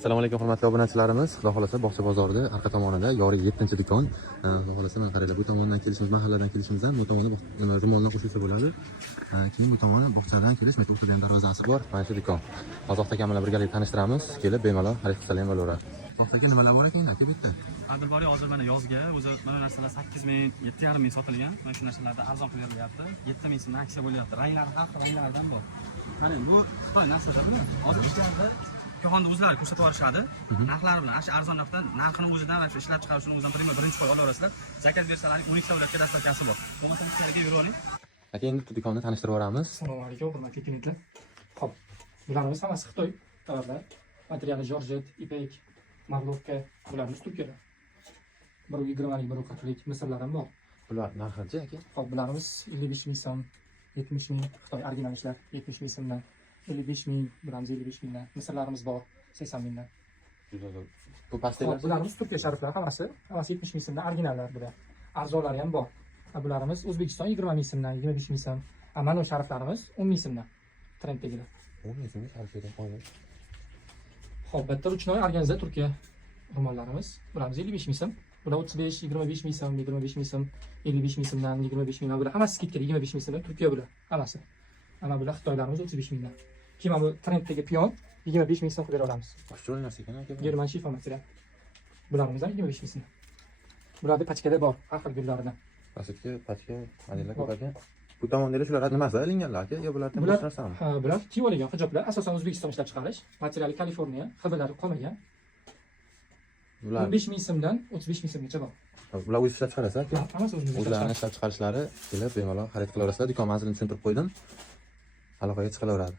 Assalomu alaykum hurmatli obunachilarimiz. Xudo xolasa bog'cha bozorida orqa tomonida yorik 7-do'kon. Xudo xolasa mana qaranglar, bu tomondan kelishimiz, mahalladan kelishimizdan bu tomonni ro'moldan qo'shilsa bo'ladi. Keyin bu tomonni bog'chadan kelish, mana o'rtadan darvozasi bor. Mana shu do'kon. Qozoq aka bilan birgalikda tanishtiramiz. Kelib bemalol xarid qilsalar ham bo'laveradi. Qozoq aka nimalar bor ekan aka bitta? Adilbori hozir mana yozga o'zi mana narsalar 8000, 7500 sotilgan. Mana shu narsalarda arzon qilinyapti. 7000 so'mdan aksiya bo'lyapti. Ranglari har xil ranglardan bor. Mana bu Xitoy narsalarmi? Hozir ishlarda ko'xonda o'zlari ko'rsatib olishadi. Narxlari bilan, ana shu arzon narxdan narxini o'zidan va ishlab chiqarishini o'zidan birinchi qo'y olaverasizlar. Zakaz bersalaring 12 davlatga dastavkasi bor. Bo'lmasa ishlarga yuravering. Aka endi do'konni tanishtirib yuboramiz. Assalomu alaykum hurmatli klientlar. Xo'p, bularimiz hammasi Xitoy tovarlar. Materiali jorjet, ipek, maglovka, bularimiz Turkiyadan. 120lik, 140lik misrlar ham bor. Bular narxi aka? Xo'p, bularimiz 55 ming so'm, 70 ming Xitoy original ishlar, 70 ming so'mdan, 55 ming, bularimiz 55 mingdan, misrlarimiz bor, 80 mingdan. Bu pastellar bularimiz Turkiya shariflar hammasi 70 ming so'mdan originallar bular. Arzonlari ham bor. Bularimiz O'zbekiston 20 ming so'mdan, 25 ming so'm. Mana shariflarimiz 10 ming so'mdan. Trenddagilar. 10 ming so'm shariflardan qo'ying. Xo'p, bitta ruchnoy organza Turkiya ro'mollarimiz. Bularimiz 55 ming so'm. Bular 35, 25 ming so'm, 25 ming so'm, 55 ming so'mdan, 25 mingdan. Bular hammasi skidka 25 ming so'mdan Turkiya bular. Hammasi. Ana bular Xitoylarimiz 35 mingdan. Keyin bu trenddagi piyon 25 ming so'm qilib bera olamiz. Boshqa narsa ekan aka. German shifo material. Bularimiz ham 25 ming so'm. Bularda pachkada bor, har xil gullardan. Pastga pachka modellar ko'p ekan. Bu tomonda shular nimasi ilinganlar aka? Yo bulardan boshqa narsami? Ha, bular tiyolegan hujoblar, asosan O'zbekiston ishlab chiqarish. Materiali Kaliforniya, hiblari qolmagan. Bular 15 ming so'mdan 35 ming so'mgacha bor. bular o'z ishlab chiqarasiz aka? Hammasi o'zimizda. O'zlarini ishlab chiqarishlari kelib bemalol xarid qilaverasizlar. Do'kon manzilini tushuntirib qo'ydim. Aloqaga chiqilaveradi.